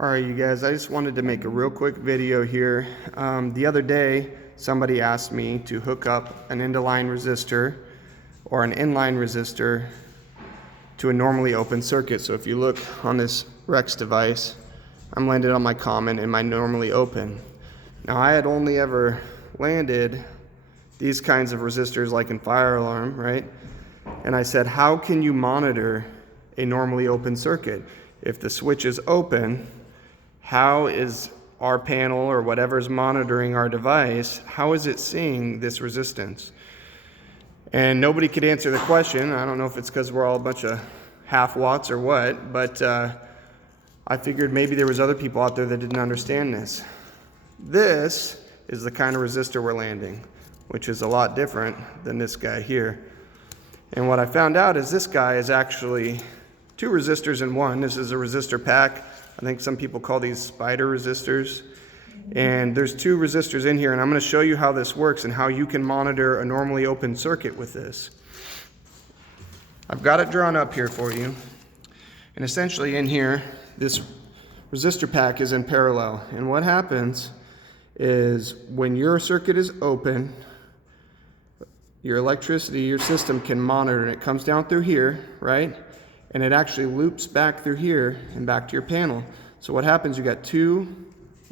Alright you guys, I just wanted to make a real quick video here. The other day somebody asked me to hook up an end-of-line resistor or an inline resistor to a normally open circuit. So if you look on this Rex device, I'm landed on my common and my normally open. Now I had only ever landed these kinds of resistors like in fire alarm, right? And I said, how can you monitor a normally open circuit? If the switch is open, how is our panel or whatever is monitoring our device, how is it seeing this resistance? And nobody could answer the question. I don't know if it's because we're all a bunch of half watts or what, but I figured maybe there was other people out there that didn't understand this. This is the kind of resistor we're landing, which is a lot different than this guy here. And what I found out is this guy is actually two resistors in one. This is a resistor pack. I think some people call these spider resistors. And there's two resistors in here, and I'm going to show you how this works and how you can monitor a normally open circuit with this. I've got it drawn up here for you. And essentially in here, this resistor pack is in parallel. And what happens is when your circuit is open, your electricity, your system can monitor, and it comes down through here, right? And it actually loops back through here and back to your panel. So what happens, you got two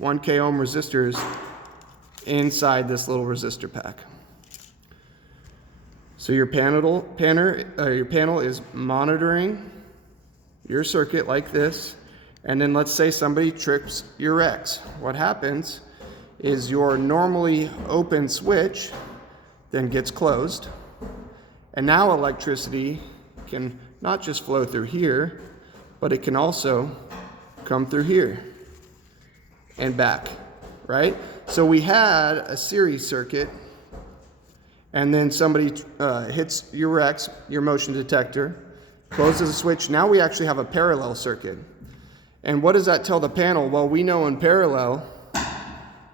1K ohm resistors inside this little resistor pack. So your panel is monitoring your circuit like this, and then let's say somebody trips your Rex. What happens is your normally open switch then gets closed, and now electricity can not just flow through here, but it can also come through here and back, right? So we had a series circuit, and then somebody hits your Rex, your motion detector, closes the switch. Now we actually have a parallel circuit. And what does that tell the panel? Well, we know in parallel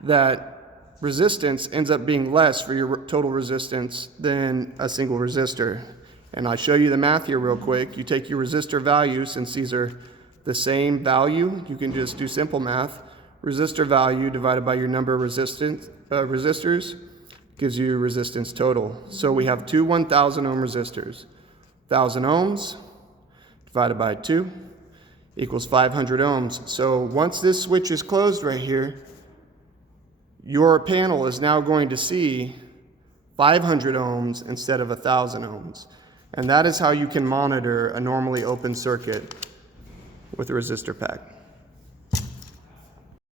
that resistance ends up being less for your total resistance than a single resistor. And I'll show you the math here real quick. You take your resistor value, since these are the same value, you can just do simple math. Resistor value divided by your number of resistors gives you resistance total. So we have two 1,000 ohm resistors. 1,000 ohms divided by 2 equals 500 ohms. So once this switch is closed right here, your panel is now going to see 500 ohms instead of 1,000 ohms. And that is how you can monitor a normally open circuit with a resistor pack.